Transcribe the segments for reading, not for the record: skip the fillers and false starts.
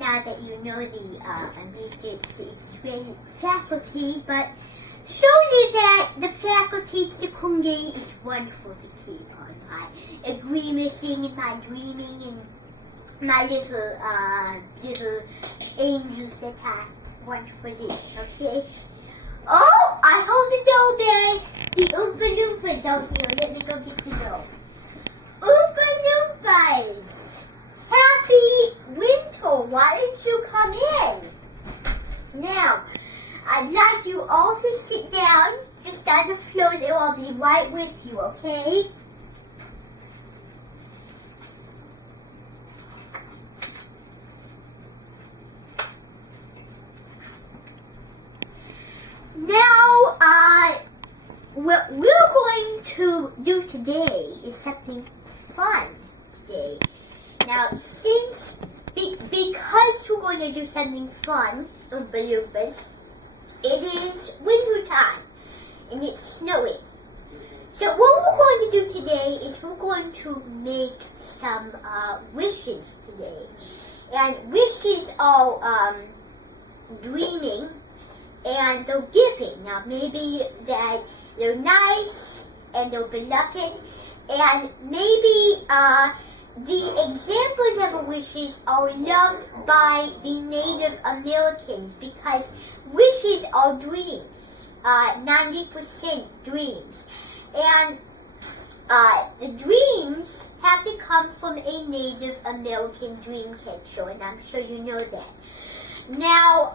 now that you know the faculty, but showing that the faculty Chikungi is wonderful to keep on my agreeing and my dreaming and my little angels that have wonderful days, okay? Oh, I hold the doorbell. The Oompa Loompas out here. Let me go get the door. Oompa Loompas! Happy winter! Why didn't you come in? Now, I'd like you all to sit down just on the floor. They will be right with you, okay? Now, what we're going to do today is something fun today. Now, because we're going to do something fun with Balloons, it is winter time and it's snowing. So what we're going to do today is we're going to make some wishes today. And wishes are dreaming and they're giving. Now maybe that they're nice and they're beloved, and maybe the examples of wishes are loved by the Native Americans because wishes are dreams, 90% dreams, and the dreams have to come from a Native American dream catcher, and I'm sure you know that. Now,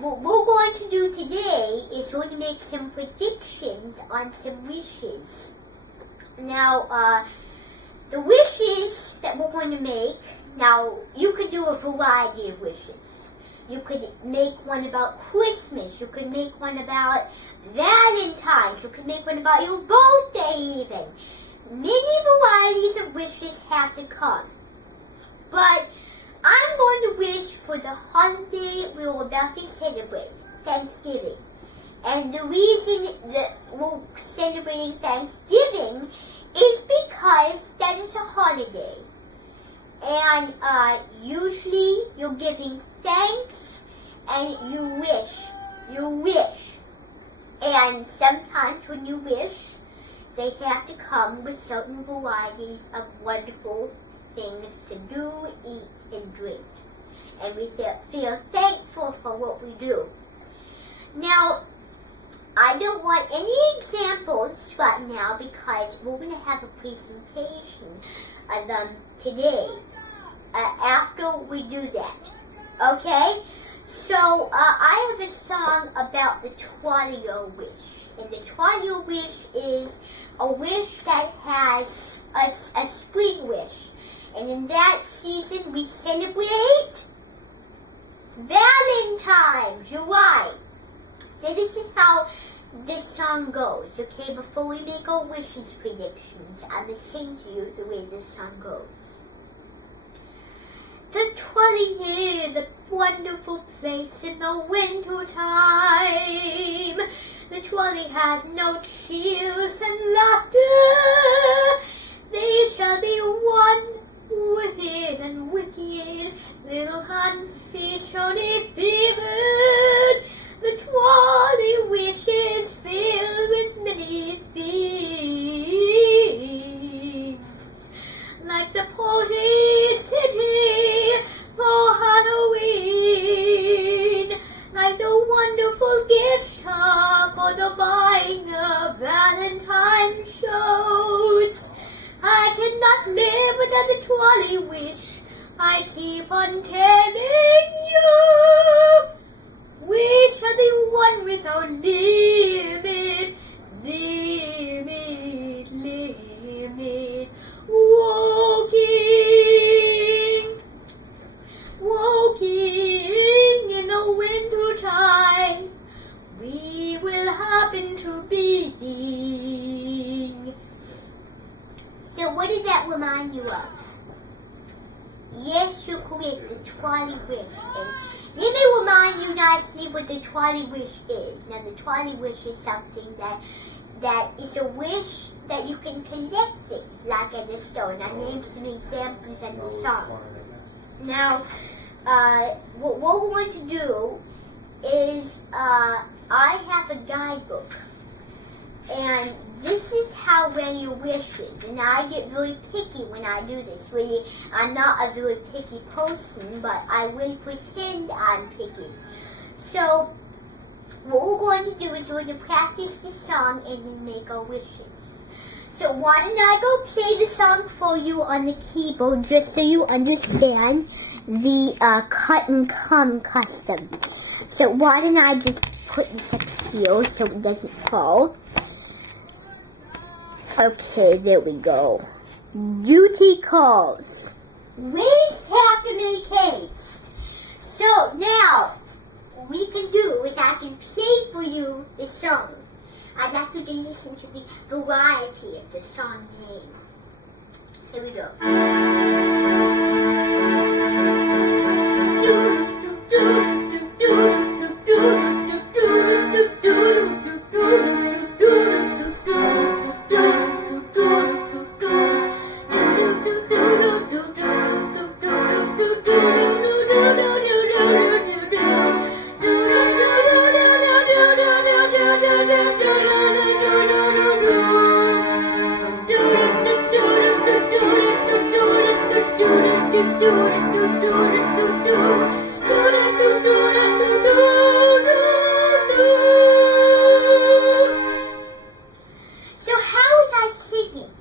what we're going to do today is we're going to make some predictions on some wishes. Now, the wishes that we're going to make, now, you could do a variety of wishes. You could make one about Christmas. You could make one about Valentine's. You could make one about your birthday even. Many varieties of wishes have to come. But I'm going to wish for the holiday we're about to celebrate, Thanksgiving. And the reason that we're celebrating Thanksgiving is because that is a holiday. And usually you're giving thanks and you wish. And sometimes when you wish, they have to come with certain varieties of wonderful things to do, eat, and drink. And we feel thankful for what we do. Now, I don't want any examples right now because we're going to have a presentation of them today after we do that. Okay? So, I have a song about the Twilight Wish. And the Twilight Wish is a wish that has a spring wish. And in that season, we celebrate Valentine's. You're right. So this is how this song goes, okay? Before we make our wishes predictions, I'm going to sing to you the way this song goes. The Twilight is a wonderful place in the winter time. The Twilight has no tears and laughter. They shall be one wicked and wicked, little cotton fish on a fevered. The Twilight wish is filled with many things, like the party city for Halloween, like the wonderful gift shop for the buying of Valentine's shows. I cannot live without the Twilight wish. I keep on telling you, we shall be one without limit, limit, limit. Walking in the winter time, we will happen to be. So what did that remind you of? Yes, you're correct, the Twilight wish. And let me remind you nicely what the Twilight wish is. Now, the Twilight wish is something that is a wish that you can collect things, like at the store. And I named some examples in the song. Now, what we're going to do is, I have a guidebook, and this is how many your wishes, and I get very picky when I do this. Really, I'm not a very picky person, but I will pretend I'm picky. So, what we're going to do is we're going to practice the song and then make our wishes. So why don't I go play the song for you on the keyboard just so you understand the cut and come custom. So why don't I just put this up here so it doesn't fall. Okay, there we go. Duty calls. Raise half a many cakes. So now, what we can do is I can play for you the song. I'd like you to listen to the variety of the song name. Here we go. So how was I singing?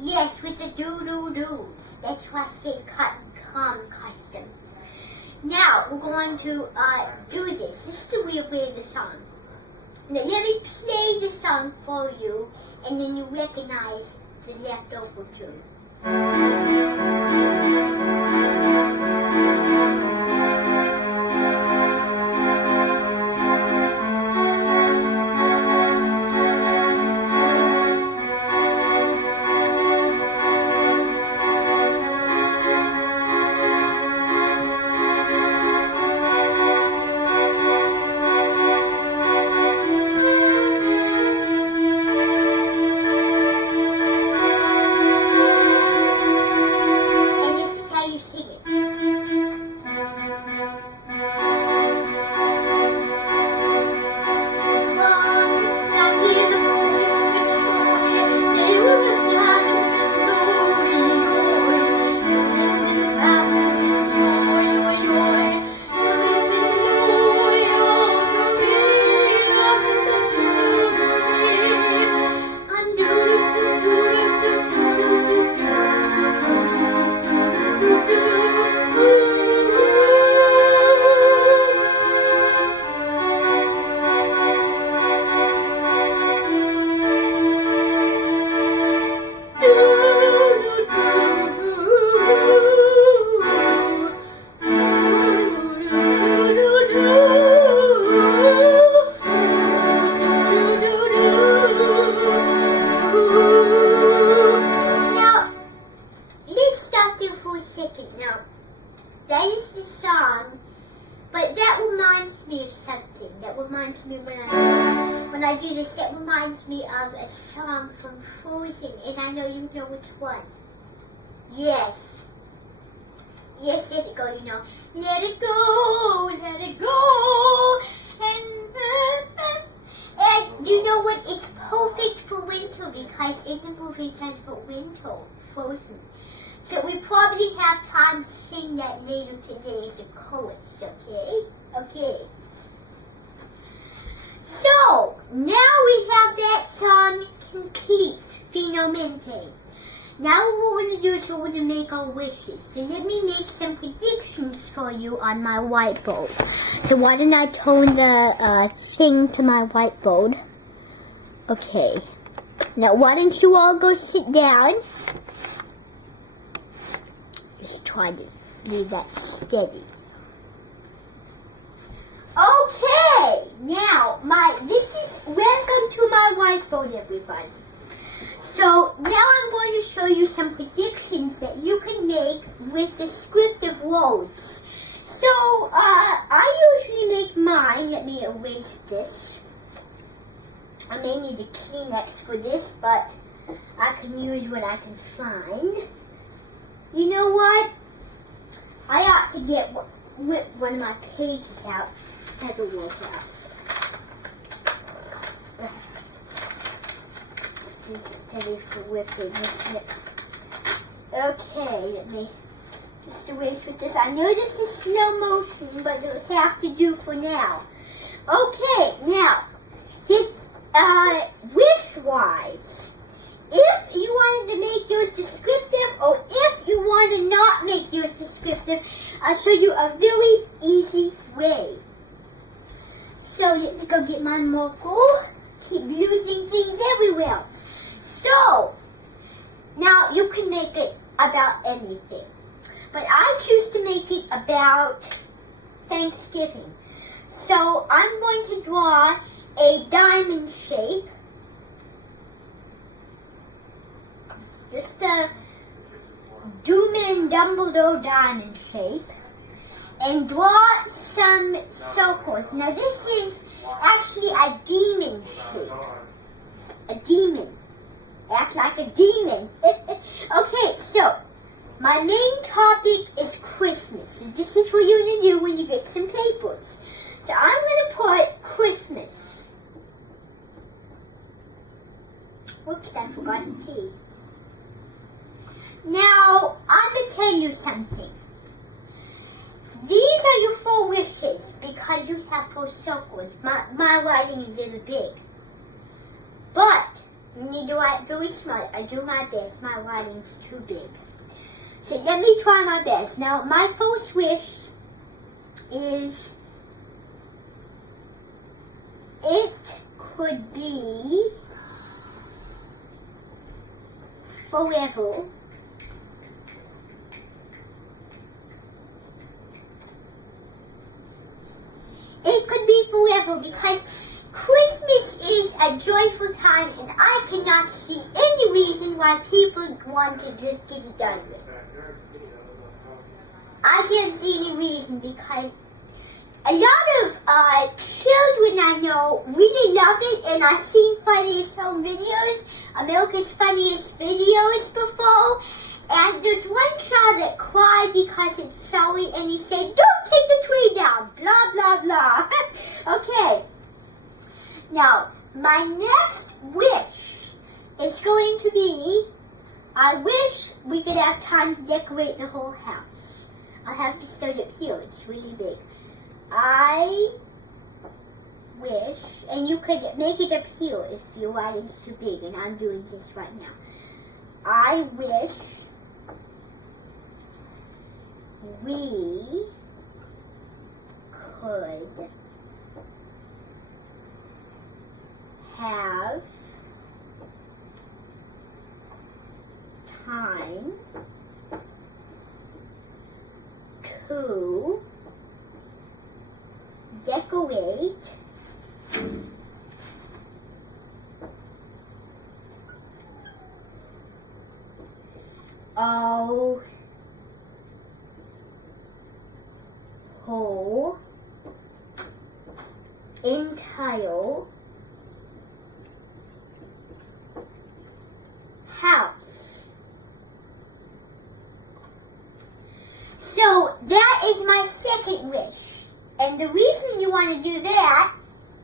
Yes, with the do-do-do's. That's why I say cut and come custom. Now, we're going to do this. This is the real way of the song. Now, let me play the song for you, and then you recognize the leftover tune. That is the song, but that reminds me of something. That reminds me when I do this, that reminds me of a song from Frozen, and I know you know which one. Yes. Yes, let it go, you know. Let it go, and you know what? It's perfect for winter because in the movie it says for winter, Frozen. So we probably have time to sing that later today as a chorus, okay? Okay. So, now we have that song complete, finalmente. Now what we're going to do is we're going to make our wishes. So let me make some predictions for you on my whiteboard. So why don't I turn the thing to my whiteboard? Okay. Now why don't you all go sit down? Just try to leave that steady. Okay, now welcome to my whiteboard, everybody. So now I'm going to show you some predictions that you can make with descriptive words. So I usually make mine. Let me erase this. I may need a Kleenex for this, but I can use what I can find. You know what? I ought to get one of my pages out. I have to work out. This is heavy for whipping, isn't it? Okay, let me just erase with this. I know this is slow motion, but it'll have to do for now. Okay, now, wish-wise, if you wanted to make yours descriptive, or if you want to not make yours descriptive, I'll show you a very easy way. So let me go get my marker. Keep losing things everywhere. So, now you can make it about anything. But I choose to make it about Thanksgiving. So I'm going to draw a diamond shape. Just a Doom and Dumbledore diamond shape. And draw some circles. Now this is actually a demon shape. A demon. Act like a demon. Okay, so my main topic is Christmas. And this is what you're going to do when you get some papers. So I'm going to put Christmas. Whoops, I forgot the key. Now, I'm going to tell you something. These are your 4 wishes because you have 4 circles. My writing is a little big. But you need to write very smart. I do my best. My writing's too big. So let me try my best. Now, my first wish is it could be forever. It could be forever because Christmas is a joyful time and I cannot see any reason why people want to just get it done with. I can't see any reason because a lot of children I know really love it, and I've seen Funniest Home Videos, America's Funniest Videos before, and there's one child that cried because it's sorry, and he said, "Don't take the tree down," blah, blah, blah. Okay. Now, my next wish is going to be, I wish we could have time to decorate the whole house. I have to start it here. It's really big. I wish, and you could make it up here if your writing's too big, and I'm doing this right now. I wish we could have time to decorate our whole entire house. So that is my second wish. And the reason you want to do that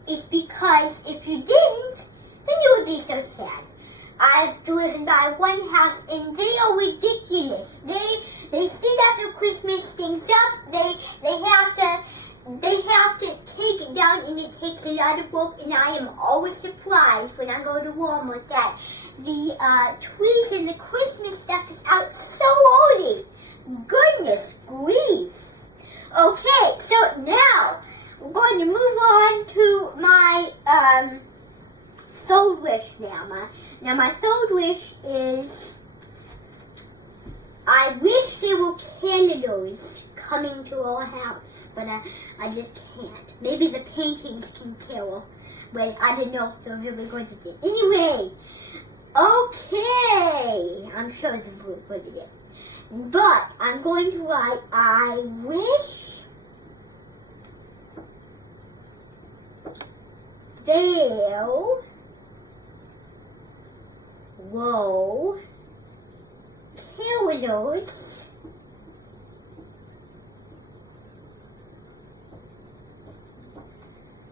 is because if you didn't, then you would be so sad. I've driven by one house and they are ridiculous. They fit up the Christmas things up. They have to take it down, and it takes a lot of work, and I am always surprised when I go to Walmart that the trees and the Christmas stuff is out so early. Goodness grief. Okay, so now we're going to move on to my third wish now. My third wish is I wish there were Canada's coming to our house, but I just can't. Maybe the paintings can kill, but I don't know if they're really going to do. Anyway, okay, I'm sure the blue put it in. But I'm going to write, I wish there were carolers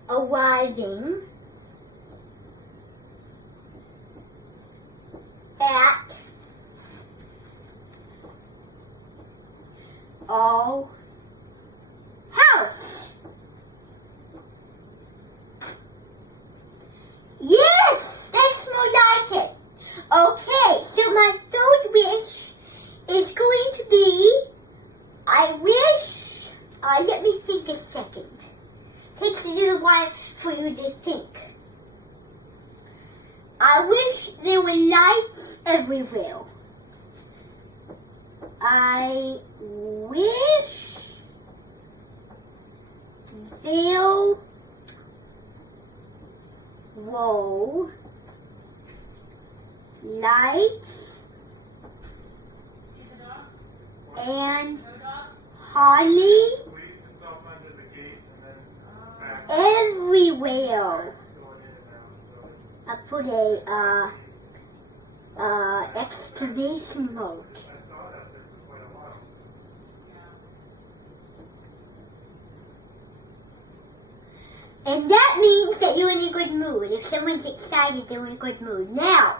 arriving at our house. Yes, that's more like it. Okay, so my third wish is going to be, I wish, let me think a second. Takes a little while for you to think. I wish there were lights everywhere. I wish there were lights and holly everywhere. I put a exclamation mark. And that means that you're in a good mood. If someone's excited, they're in a good mood. Now,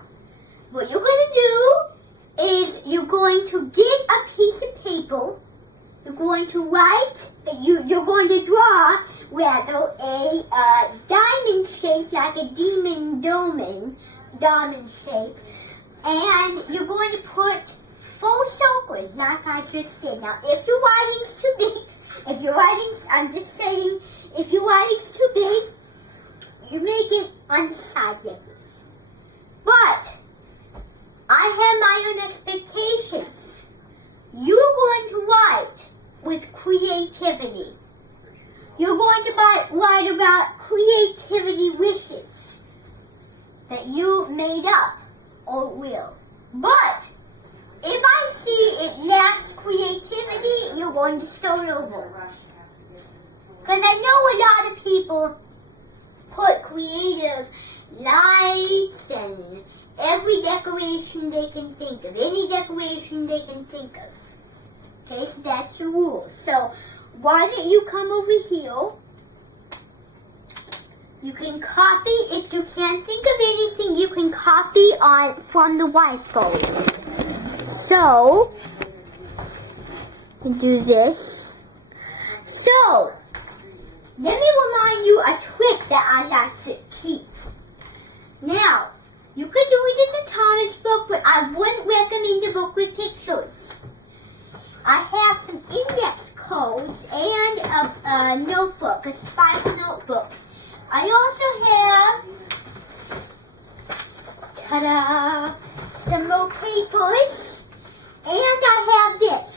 what you're going to do is you're going to get a piece of paper. You're going to write, you're going to draw, rather, a diamond shape, like a diamond shape. And you're going to put 4 circles, like I just did. Now, if your writing's too big, I'm just saying, if your writing's too big, you make it on the side there. But I have my own expectations. You're going to write with creativity. You're going to write about creativity wishes that you made up or will. But if I see it lacks creativity, you're going to start over. Because I know a lot of people put creative lights and every decoration they can think of, any decoration they can think of. Okay, so that's the rule. So why don't you come over here? You can copy, if you can't think of anything, you can copy from the whiteboard. So, do this. So, let me remind you a trick that I like to keep. Now, you can do it in the Thomas book, but I wouldn't recommend the book with pictures. I have some index codes and a notebook, a spiral notebook. I also have, ta-da, some more papers, and I have this.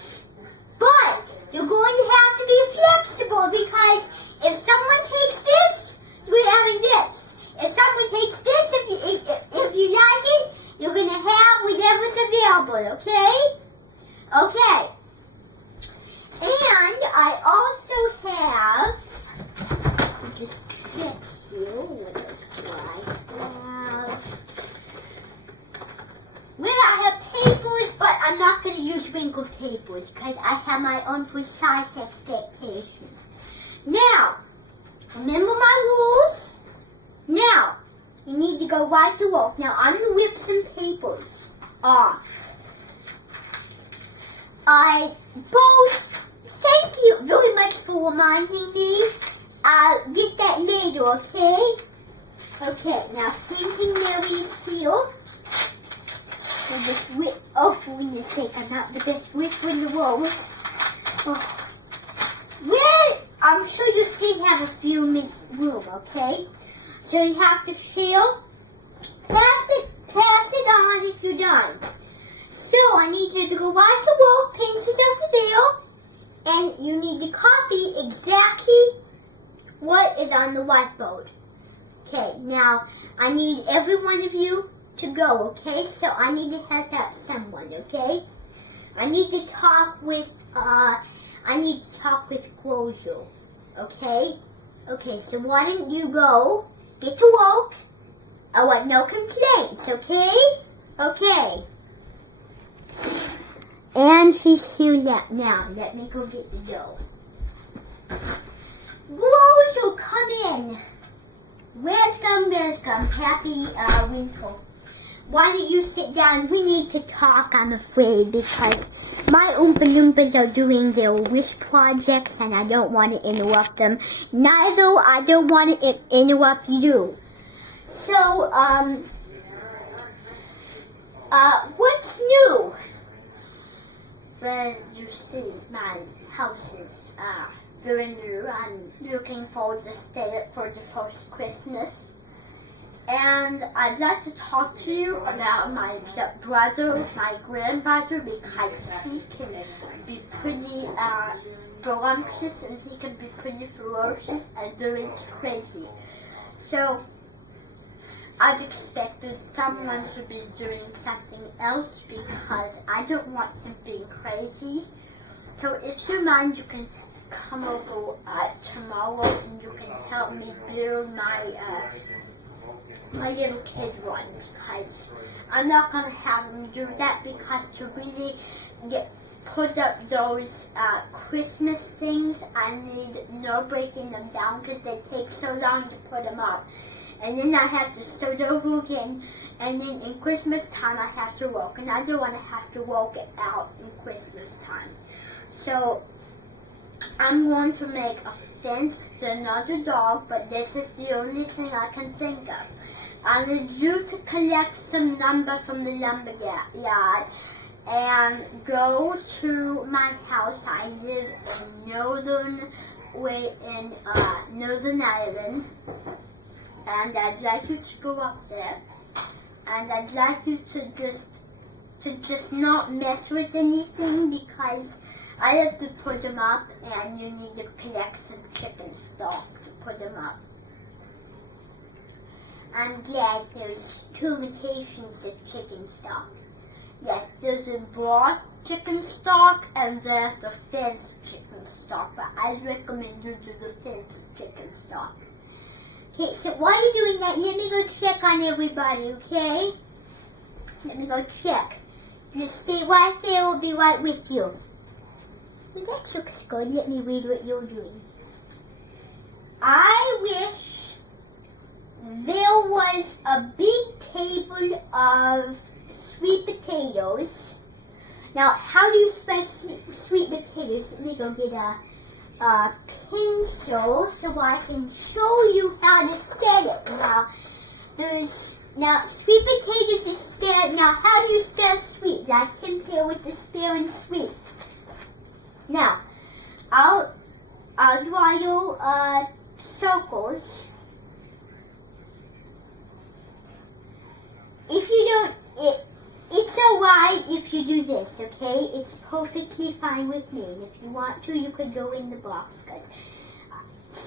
But you're going to have to be flexible, because if someone takes this, you're having this. If someone takes this, if you like it, you're going to have whatever's available, okay? Okay. And I also have, just check here, what else do I have? Well, I have papers, but I'm not going to use wrinkled papers, because I have my own precise expectations. Now, remember my rules? Now, you need to go right to work. Now, I'm going to rip some papers off. Thank you very much for reminding me. I'll get that later, okay? Okay, now, thinking Mary is here. So just rip, oh, for goodness sake, I'm not the best ripper in the world. Oh. Well, I'm sure you still have a few minutes room, okay? So you have to seal, pass it on if you're done. So I need you to go right to work, paint it over there, and you need to copy exactly what is on the whiteboard. Okay, now I need every one of you to go, okay? So I need to help out someone, okay? I need to talk with Closure, okay? Okay, so why don't you go, get to work. I want no complaints, okay? Okay. And she's here now. Let me go get the dough. Closure, come in. Welcome, happy winter. Why don't you sit down? We need to talk, I'm afraid, because my Oompa Loompas are doing their wish projects and I don't want to interrupt them. Neither I don't want to interrupt you. So, what's new? Well, you see, my house is, very new. I'm looking forward to stay it for the first Christmas. And I'd like to talk to you about my brother, my grandfather, because he can be pretty rambunctious and he can be pretty ferocious and very crazy. So I've expected someone to be doing something else because I don't want him being crazy. So if you mind, you can come over tomorrow and you can help me build my little kid one, because I'm not going to have him do that, because to really put up those Christmas things, I need no breaking them down because they take so long to put them up. And then I have to start over again, and then in Christmas time I have to work, and I don't want to have to work it out in Christmas time. So I'm going to make a fence to another dog, but this is the only thing I can think of. I need you to collect some lumber from the lumber yard and go to my house. I live in Northern Ireland, and I'd like you to go up there, and I'd like you to just not mess with anything, because I have to put them up, and you need to collect some chicken stock to put them up. And yes, there's two imitations of chicken stock. Yes, there's a broth chicken stock and there's the fenced chicken stock, but I recommend you do the fenced chicken stock. Okay, so while you're doing that, let me go check on everybody, okay? Let me go check. Just stay right there, we'll be right with you. Well, that looks good. Let me read what you're doing. I wish there was a big table of sweet potatoes. Now, how do you spell sweet potatoes? Let me go get a pencil so I can show you how to spell it. Now, sweet potatoes is spelled. Now, how do you spell sweet? I compare with the spelling sweet. Now, I'll draw you circles. If you don't, it's alright if you do this, okay? It's perfectly fine with me. And if you want to, you could go in the box.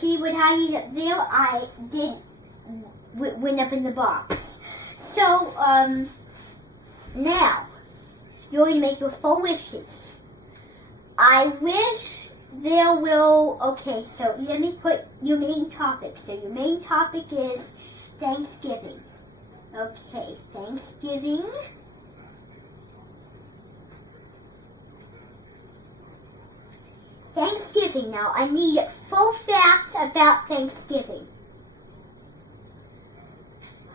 See what I did up there? I did went up in the box. So, now, you're going to make your 4 wishes. I wish there will, okay, so let me put your main topic. So your main topic is Thanksgiving. Okay, Thanksgiving. Thanksgiving. Now, I need full facts about Thanksgiving.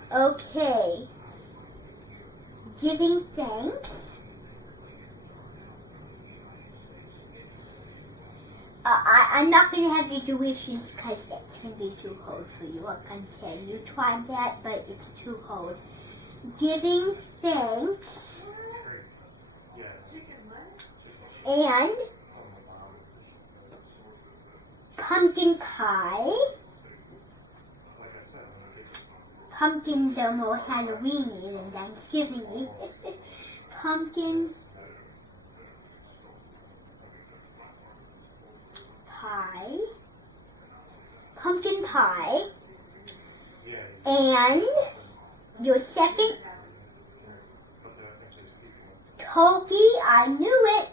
Okay. Giving thanks. I'm not going to have you do wishes because it's going to be too hard for you. I can tell you tried that, but it's too hard. Giving thanks and pumpkin pie. Pumpkins are more Halloween-y than Thanksgiving-y. Pumpkin pie, pumpkin pie, and your second turkey, I knew it,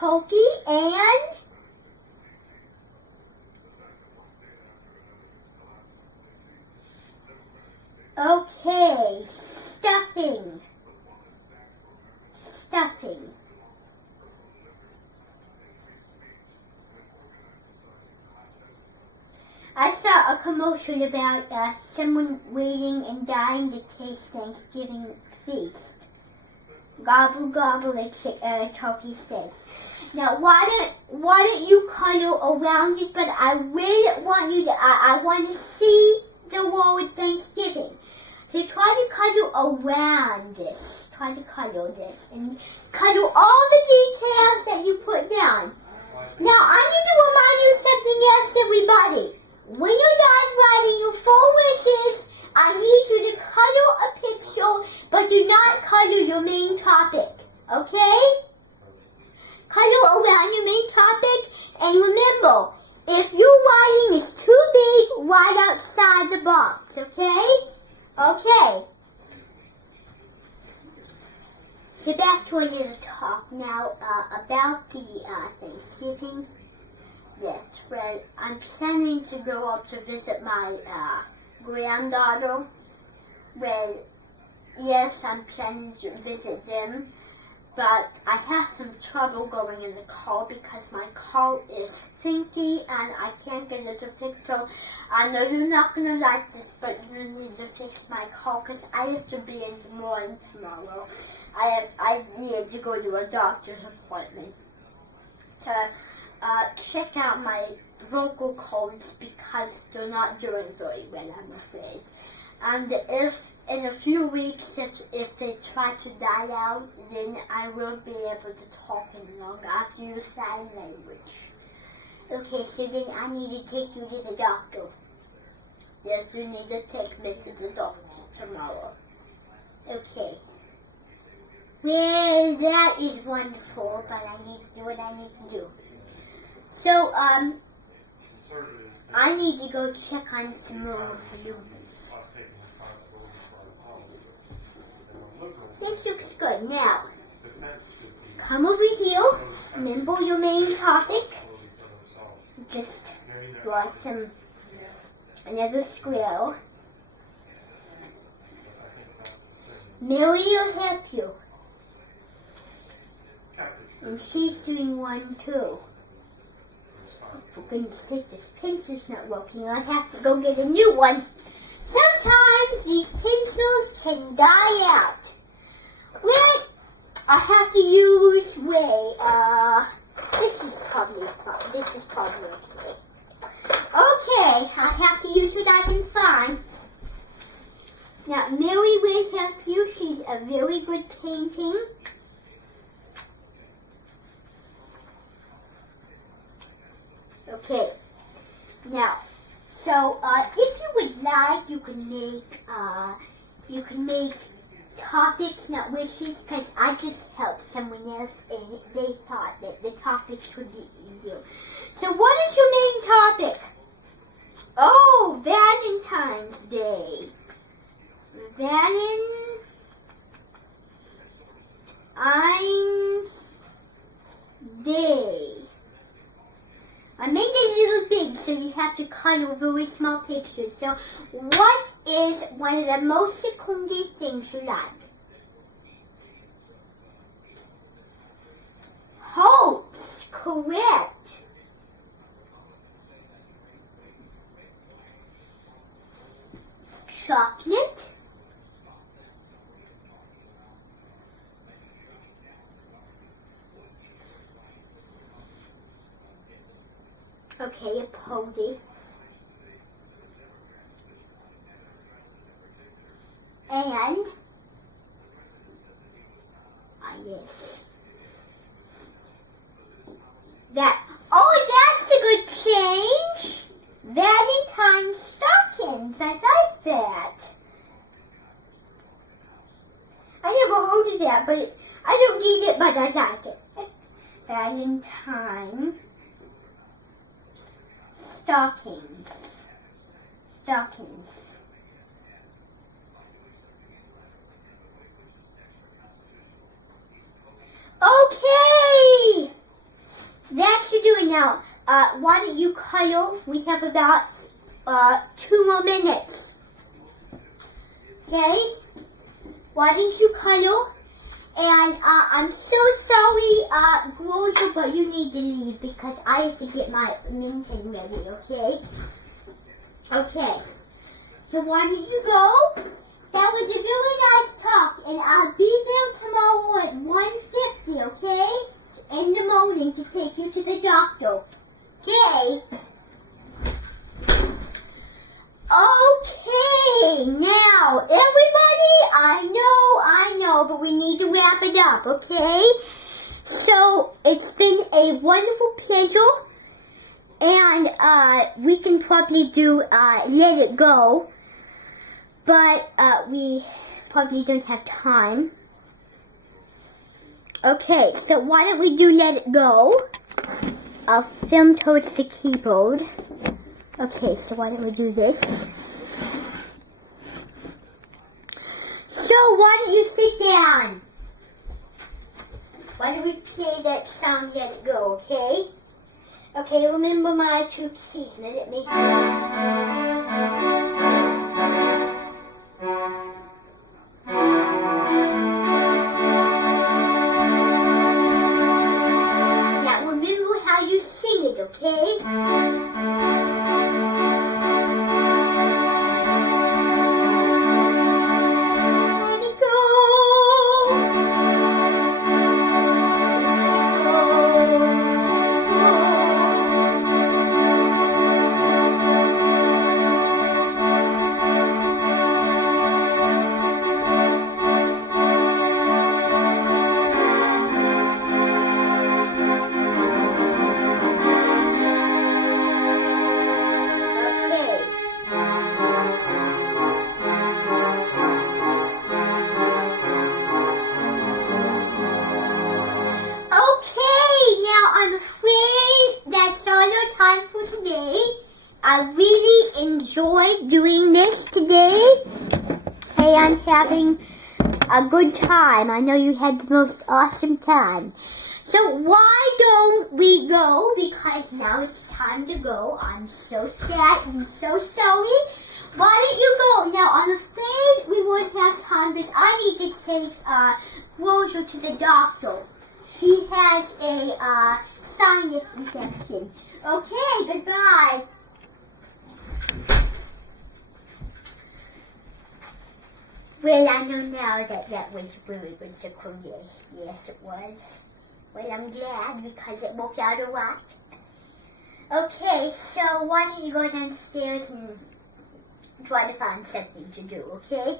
turkey, and okay, stuffing. commercial about someone waiting and dying to taste Thanksgiving feast. Gobble gobble, like Turkey says. Now, why don't you cuddle around it? But I really want you to. I want to see the word Thanksgiving. So try to cuddle around this. Try to cuddle this and cuddle all the details that you put down. Now, I need to remind you something else, everybody. When you're done writing your 4 wishes, I need you to cuddle a picture, but do not cuddle your main topic, okay? Cuddle around your main topic, and remember, if your writing is too big, write outside the box, okay? Okay. So back to a little talk now about the Thanksgiving. Yes, well, I'm planning to go up to visit my granddaughter. Well, yes, I'm planning to visit them, but I have some trouble going in the car because my car is stinky and I can't get it to fix. So I know you're not going to like this, but you need to fix my car because I have to be in Des Moines tomorrow. I need to go to a doctor's appointment to check out my vocal cords because they're not doing very well, I'm afraid. And if in a few weeks, if they try to die out, then I will be able to talk any longer. I have to use sign language. Okay, so then I need to take you to the doctor. Yes, you need to take me to the doctor tomorrow. Okay. Well, that is wonderful, but I need to do what I need to do. So, I need to go check on some more balloons. This looks good. Now, come over here. Remember your main topic. Just draw another square. Mary will help you. And she's doing one too. For goodness sake, this pencil's not working. I have to go get a new one. Sometimes these pencils can die out. Well, I have to use this is probably okay. Okay, I have to use what I can find. Now, Mary will help you. She's a very good painting. Okay. Now, so if you would like, you can make topics, not wishes, because I just helped someone else and they thought that the topics would be easier. So what is your main topic? Oh, Valentine's Day. Valentine's Day. I made it a little big, so you have to color very small pictures. So, what is one of the most secluded things you like? Hopes, correct. Chocolate. Okay, a pony. And, yes. That's a good change. Valentine's stockings, I like that. I never heard of that, but I don't need it, but I like it. Valentine's stockings. Okay! That's you doing now. Why don't you color? We have about 2 more minutes. Okay? Why don't you color? And I'm so sorry, Gloria, but you need to leave because I have to get my main thing ready, okay? Okay. So why don't you go? That was a really nice talk, and I'll be there tomorrow at 1:50, okay? In the morning to take you to the doctor. Okay? Okay, now, everybody, I know, but we need to wrap it up, okay? So, it's been a wonderful pleasure, and we can probably do Let It Go, but we probably don't have time. Okay, so why don't we do Let It Go? I'll film towards the keyboard. Okay, so why don't we do this? So why don't you sit down? Why don't we play that song Let It Go, okay? Okay, remember my 2 keys. Let me Now remember how you sing it, okay? I really enjoyed doing this today. Hey, I'm having a good time. I know you had the most awesome time. So why don't we go? Because now it's time to go. I'm so sad and so sorry. Why don't you go? Now, I'm afraid we won't have time because I need to take Rosa to the doctor. She has a sinus infection. Okay, goodbye. Well, I know now that was really good, Sequoia. Yes, it was. Well, I'm glad because it worked out a lot. Okay, so why don't you go downstairs and try to find something to do, okay?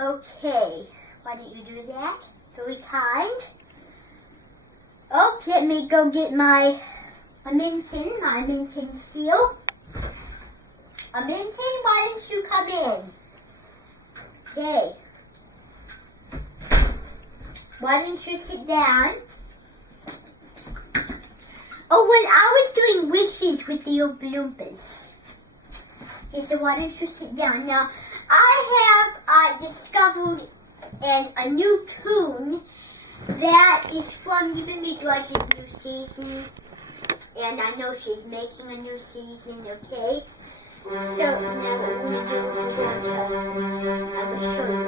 Okay, why don't you do that? Very kind. Oh, let me go get my Minton steel. Minton, why don't you come in? Okay. Why don't you sit down? Oh, when I was doing wishes with the Oompa Loompas. Okay, so why don't you sit down? Now, I have discovered a new tune that is from Even Me George's new season. And I know she's making a new season, okay? So, now what we're going to do is we're going to, I will show you.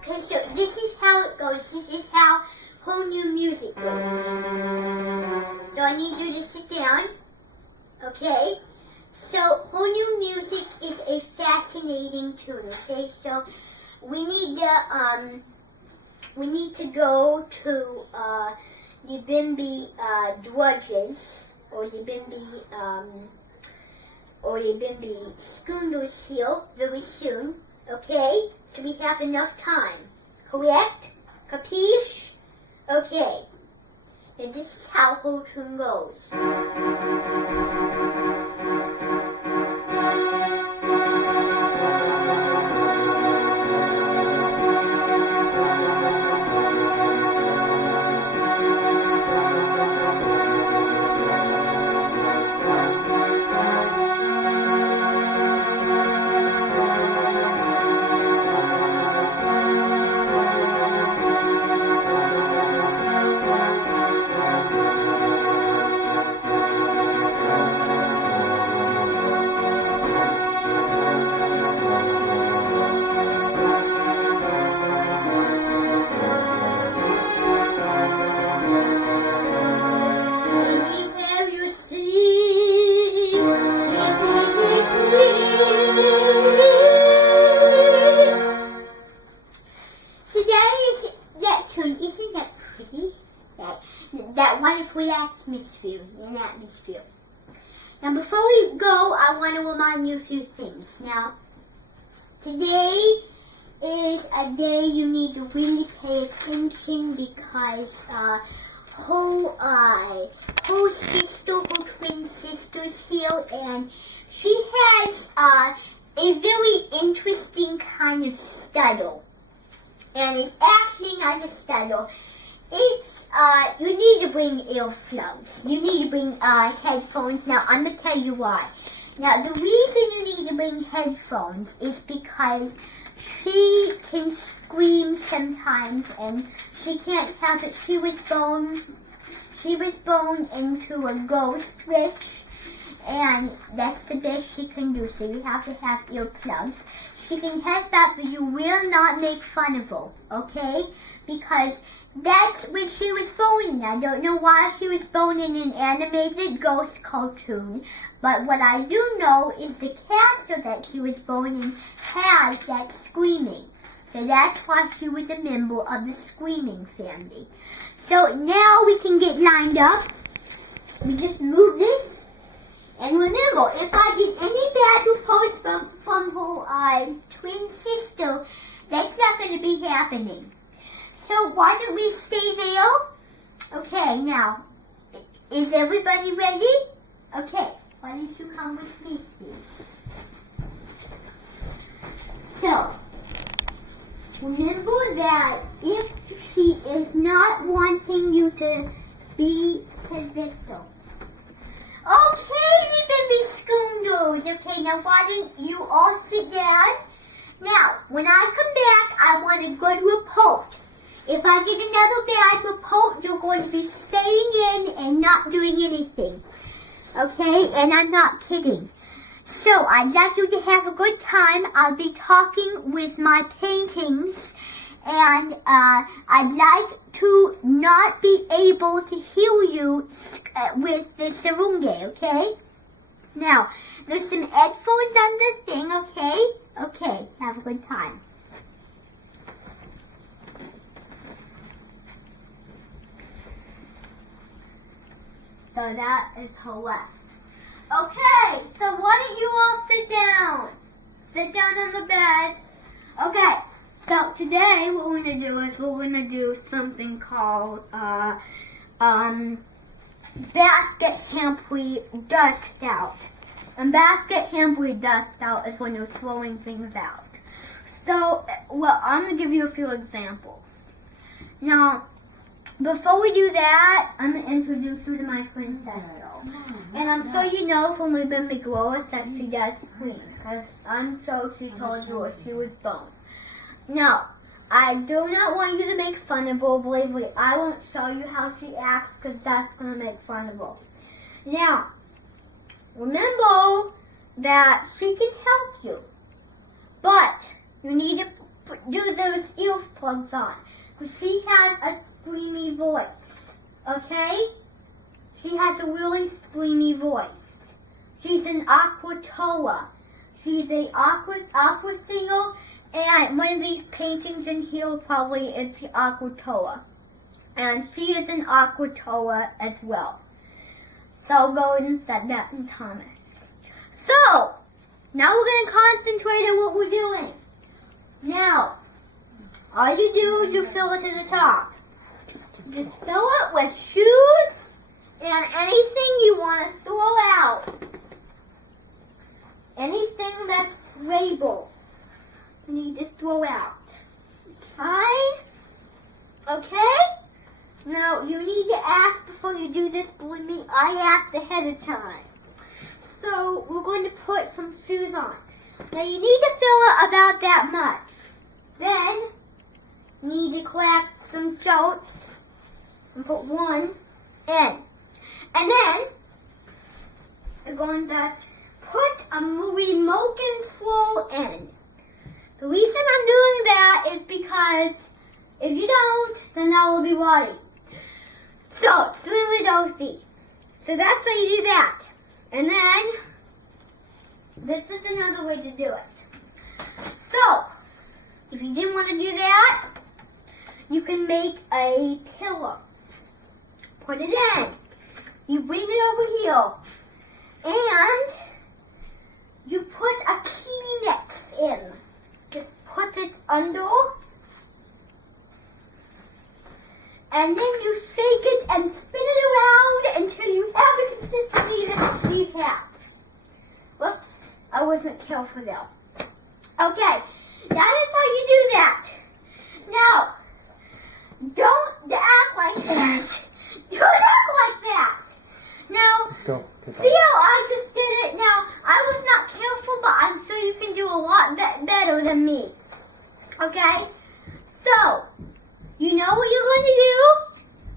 Okay, so this is how it goes. This is how whole new music goes. So I need you to sit down. Okay? So, whole new music is a fascinating tune, okay? So, we need to go to the Bimbi Dwudges, or the Bimbi Schooners here very soon, okay? So we have enough time, correct? Capiche? Okay. And this is how whole tune goes. that wonderful atmosphere and atmosphere. Now before we go, I want to remind you a few things. Now, today is a day you need to really pay attention because whole twin sister's here, and she has a very interesting kind of stutter. And it's actually not a stutter. It's you need to bring earplugs. You need to bring headphones. Now I'm gonna tell you why. Now the reason you need to bring headphones is because she can scream sometimes, and she can't help it. She was born into a ghost witch, and that's the best she can do. So you have to have earplugs. She can have that, but you will not make fun of her, okay? Because that's when she was born. I don't know why she was born in an animated ghost cartoon, but what I do know is the character that she was born in has that screaming. So that's why she was a member of the screaming family. So now we can get lined up. We just move this. And remember, if I get any bad reports from her twin sister, that's not going to be happening. So why don't we stay there? Okay, now, is everybody ready? Okay, why don't you come with me, please? So, remember that if she is not wanting you to be his victim. Okay, you can be schooners. Okay, now why don't you all sit down? Now, when I come back, I want a good report. If I get another bad report, you're going to be staying in and not doing anything. Okay, and I'm not kidding. So, I'd like you to have a good time. I'll be talking with my paintings, and I'd like to not be able to hear you with the sarungi, okay? Now, there's some headphones on the thing, okay? Okay, have a good time. So that is her left. Okay, so why don't you all sit down? Sit down on the bed. Okay, so today what we're going to do is we're going to do something called basket hamper dust out. And basket hamper dust out is when you're throwing things out. So, well, I'm going to give you a few examples. Now, before we do that, I'm going to introduce you to my friend Cecil. And I'm sure you know from we've been McGloris that she does scream, because I'm sure she told you she was born. Now, I do not want you to make fun of her, believe me. I won't show you how she acts, because that's going to make fun of her. Now, remember that she can help you, but you need to do those earplugs on, because she has a screamy voice, okay? She has a really screamy voice. She's an opera toa. She's an opera singer, and one of these paintings in here probably is the opera toa. And she is an opera toa as well. So go ahead and set that in Thomas. So, now we're going to concentrate on what we're doing. Now, all you do is you fill it to the top. Just fill it with shoes and anything you want to throw out. Anything that's labeled, you need to throw out. Fine? Okay? Now, you need to ask before you do this. Believe me, I asked ahead of time. So, we're going to put some shoes on. Now, you need to fill it about that much. Then, you need to collect some shorts and put one in. And then, you're going to put a remote control in. The reason I'm doing that is because if you don't, then that will be watery. So, it's really dosey. So that's why you do that. And then, this is another way to do it. So, if you didn't want to do that, you can make a pillow. put it in. You bring it over here. And you put a Kleenex in. Just put it under. And then you shake it and spin it around until you have the consistency that you have. Whoops, I wasn't careful there. Okay, that is how you do that. Now, don't act like that. Don't act like that. Now, see how I just did it? Now, I was not careful, but I'm sure you can do a lot better than me. Okay? So, you know what you're going to do,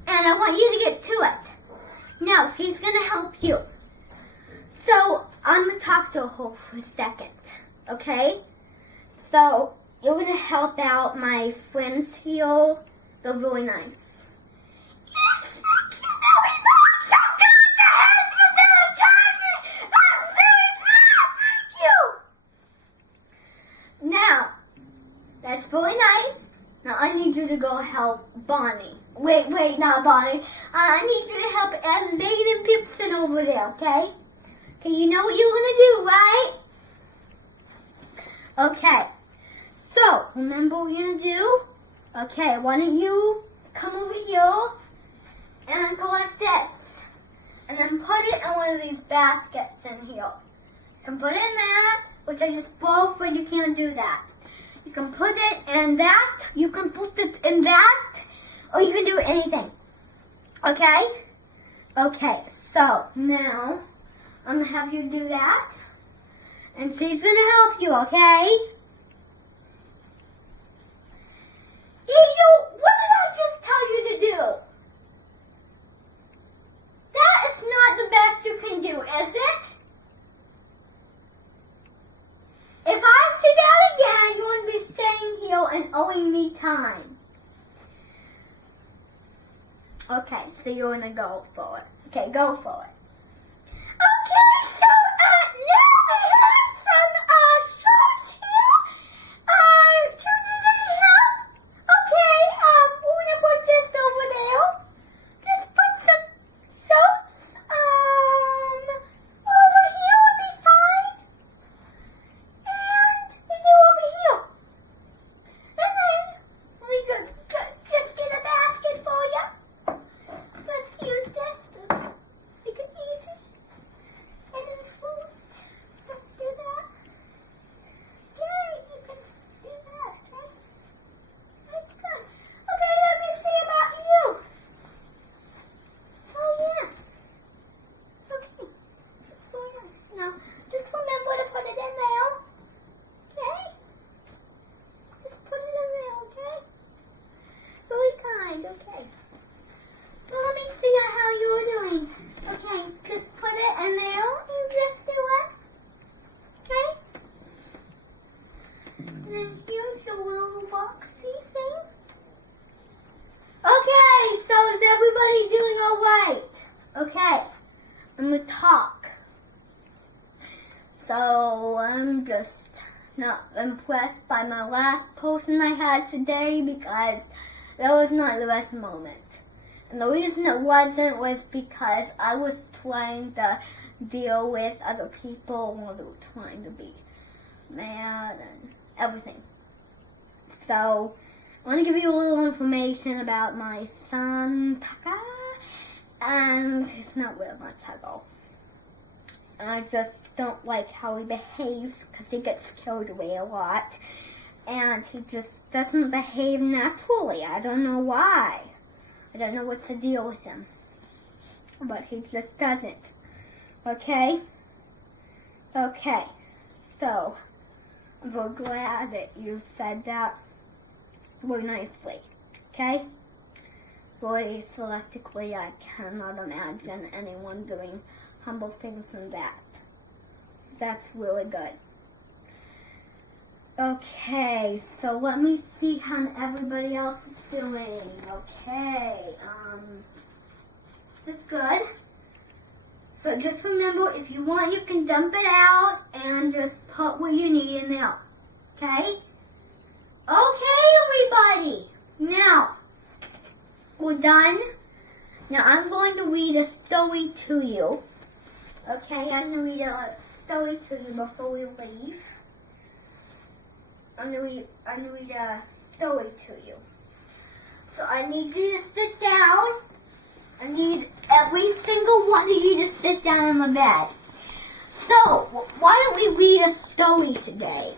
and I want you to get to it. Now, she's going to help you. So, I'm going to talk to her for a second. Okay? So, you're going to help out my friends here. They're really nice. Yes, thank you very much. I'm going to help you this time. I'm very glad. Thank you. Now, that's really nice. Now, I need you to go help Bonnie. Wait, not Bonnie. I need you to help Layden Gibson over there, okay? Okay, you know what you're going to do, right? Okay. So, remember what we're going to do? Okay, why don't you come over here and go like this. And then put it in one of these baskets in here. And put it in there, which I just broke, but you can't do that. You can put it in that, you can put it in that, or you can do anything. Okay? Okay, so now I'm going to have you do that. And she's going to help you, okay? What did I just tell you to do? That is not the best you can do, is it? If I say that again, you're going to be staying here and owing me time. Okay, so you're going to go for it. Okay, go for it. Okay, so now we have some shorts here. Do you need any help? Okay, we're going to put this over there. Just put some soaps over here would be fine. And we do over here. And then we just get a basket for you. Let's use this. You can use it. And then food. Let's do that. Okay, you can do that, okay? That's good. Okay, let me see about you. Oh, yeah. Okay. Now, just remember to put it in there. Okay? Just put it in there, okay? Really kind, okay. So let me see how you're doing. Okay, just put it in there and just do it. Okay? And then here's your little boxy thing. Okay, so is everybody doing alright? Okay, I'm going to talk. So I'm just not impressed by my last person I had today because that was not the best moment. And the reason it wasn't was because I was trying to deal with other people while they were trying to be mad and everything. So I want to give you a little information about my son, Tucker, and it's not really much at all. And I just don't like how he behaves because he gets carried away a lot. And he just doesn't behave naturally. I don't know why. I don't know what's the deal with him. But he just doesn't. Okay? Okay. So, I'm very glad that you said that very nicely. Okay? Very selectively, I cannot imagine anyone doing humble things than that. That's really good. Okay, so let me see how everybody else is doing. Okay, that's good. So just remember, if you want, you can dump it out and just put what you need in there. Okay? Okay, everybody. Now, we're done. Now I'm going to read a story to you. Okay, I'm going to read a story to you before we leave. I'm going to read a story to you. So I need you to sit down. I need every single one of you to sit down on the bed. So, why don't we read a story today?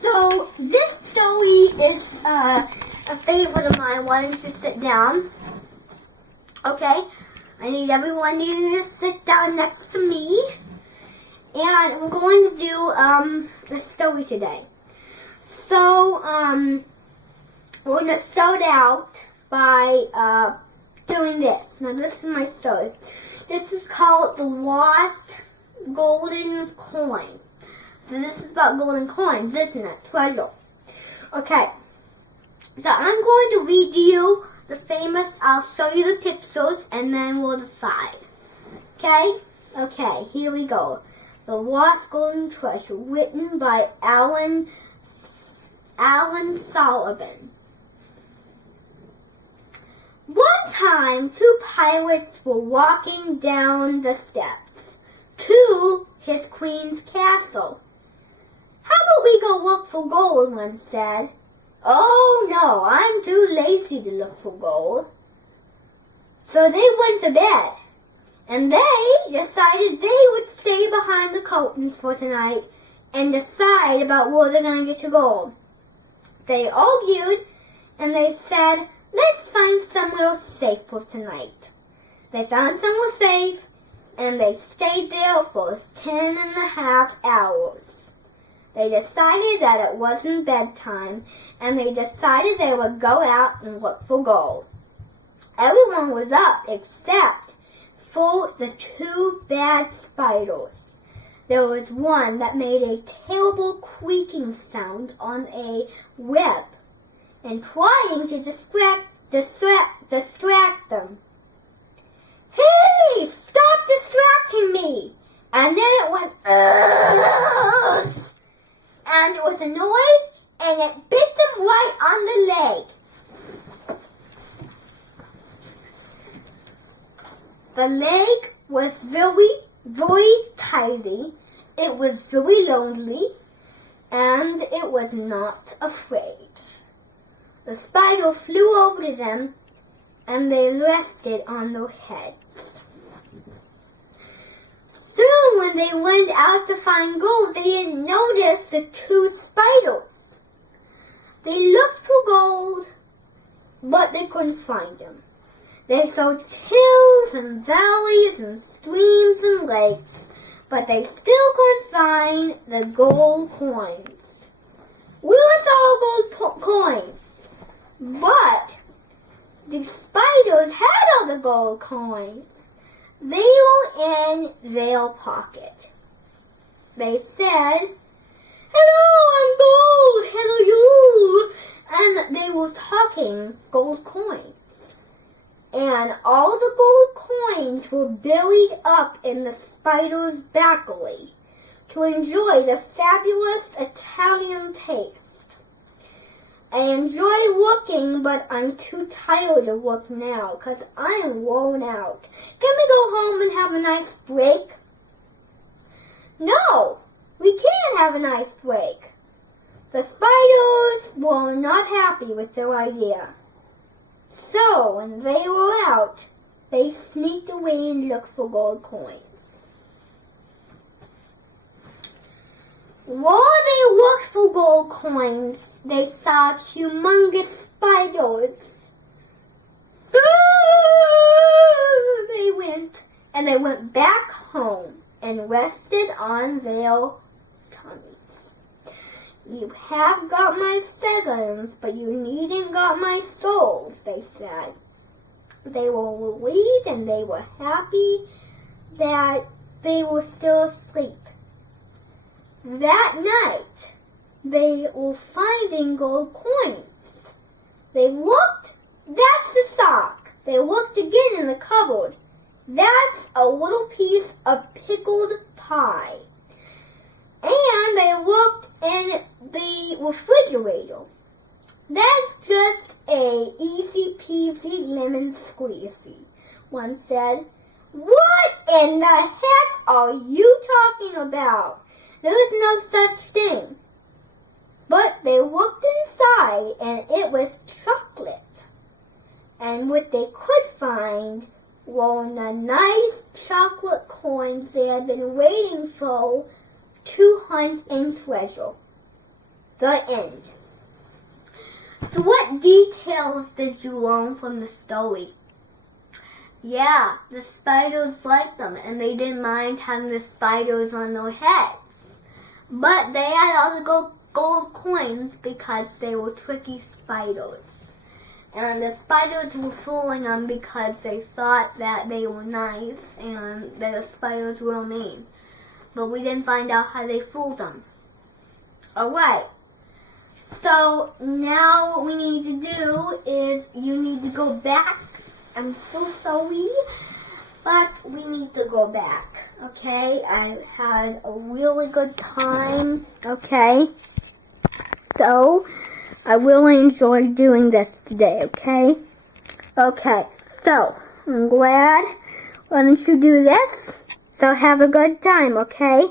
So, this story is a favorite of mine. Why don't you sit down? Okay? I need everyone of you to sit down next to me. And we're going to do a story today. So, we're going to start out by doing this. Now, this is my story. This is called The Lost Golden Coin. So this is about golden coins, isn't it? Treasure. Okay. So I'm going to read you the famous, I'll show you the pictures, and then we'll decide. Okay? Okay, here we go. The Lost Golden Treasure, written by Alan Sullivan. One time, two pirates were walking down the steps to his queen's castle. How about we go look for gold, one said. Oh no, I'm too lazy to look for gold. So they went to bed, and they decided they would stay behind the curtains for tonight and decide about where they're going to get your gold. They argued, and they said, let's find somewhere safe for tonight. They found somewhere safe, and they stayed there for 10.5 hours. They decided that it wasn't bedtime, and they decided they would go out and look for gold. Everyone was up except for the two bad spiders. There was one that made a terrible creaking sound on a web and trying to distract them. Hey, stop distracting me! And then it went, and it was annoyed, and it bit them right on the leg. The leg was very, very tiny. It was very lonely, and it was not afraid. The spider flew over to them, and they rested on their heads. Soon, when they went out to find gold, they didn't notice the two spiders. They looked for gold, but they couldn't find them. They searched hills and valleys and streams and lakes, but they still couldn't find the gold coins. Where's all gold coins? But the spiders had all the gold coins. They were in their pocket. They said, hello, I'm gold, hello you. And they were talking gold coins. And all the gold coins were buried up in the spider's backly to enjoy the fabulous Italian taste. I enjoy working, but I'm too tired to work now because I am worn out. Can we go home and have a nice break? No, we can't have a nice break. The spiders were not happy with their idea. So, when they were out, they sneaked away and looked for gold coins. While they looked for gold coins, they saw humongous spiders. They went back home and rested on their tummies. You have got my feathers, but you needn't got my souls, they said. They were relieved and they were happy that they were still asleep. That night, they were finding gold coins. They looked, that's the sock. They looked again in the cupboard. That's a little piece of pickled pie. And they looked in the refrigerator. That's just a easy peasy lemon squeezy. One said, "What in the heck are you talking about? There is no such thing." But they looked inside, and it was chocolate. And what they could find were the nice chocolate coins they had been waiting for to hunt and treasure. The end. So what details did you learn from the story? Yeah, the spiders liked them, and they didn't mind having the spiders on their heads. But they had all the gold coins because they were tricky spiders. And the spiders were fooling them because they thought that they were nice and the spiders were mean. But we didn't find out how they fooled them. Alright. So now what we need to do is you need to go back. I'm so sorry, but we need to go back. Okay? I had a really good time. Okay? So I really enjoyed doing this today, okay? Okay, so I'm glad. Why don't you do this? So have a good time, okay?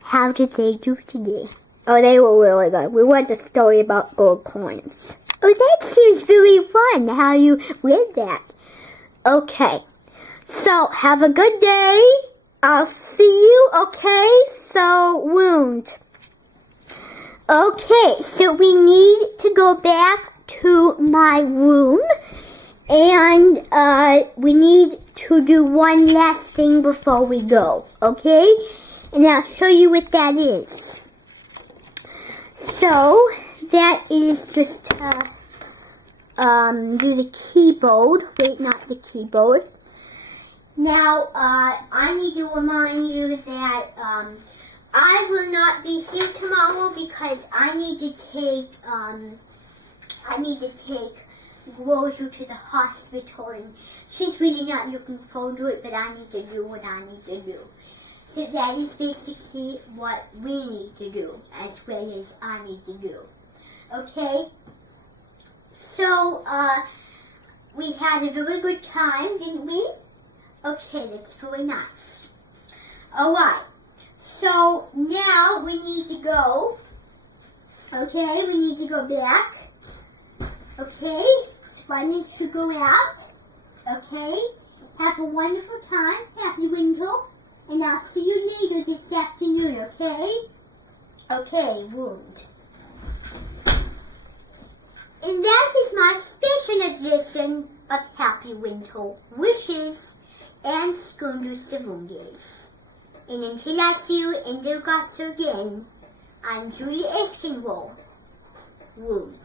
How did they do today? Oh, they were really good. We read the story about gold coins. Oh, that seems very fun, how you read that. Okay, so have a good day. I'll see you, okay? So, wound. Okay, so we need to go back to my room, and we need to do one last thing before we go, okay? And I'll show you what that is. So, that is just do the keyboard. Wait, not the keyboard. Now, I need to remind you that I will not be here tomorrow because I need to take Rosa to the hospital, and she's really not looking forward to it, but I need to do what I need to do. So that is basically what we need to do, as well as I need to do. Okay? So, we had a very good time, didn't we? Okay, that's very nice. Alright. So now we need to go. Okay, we need to go back. Okay, so I need to go out. Okay, have a wonderful time. Happy winter. And I'll see you later this afternoon, okay? Okay, wound. And that is my special edition of Happy Winter Wishes and Skoondoos. And until I see you in the gods again, I'm Julia Eskinwald. Wound.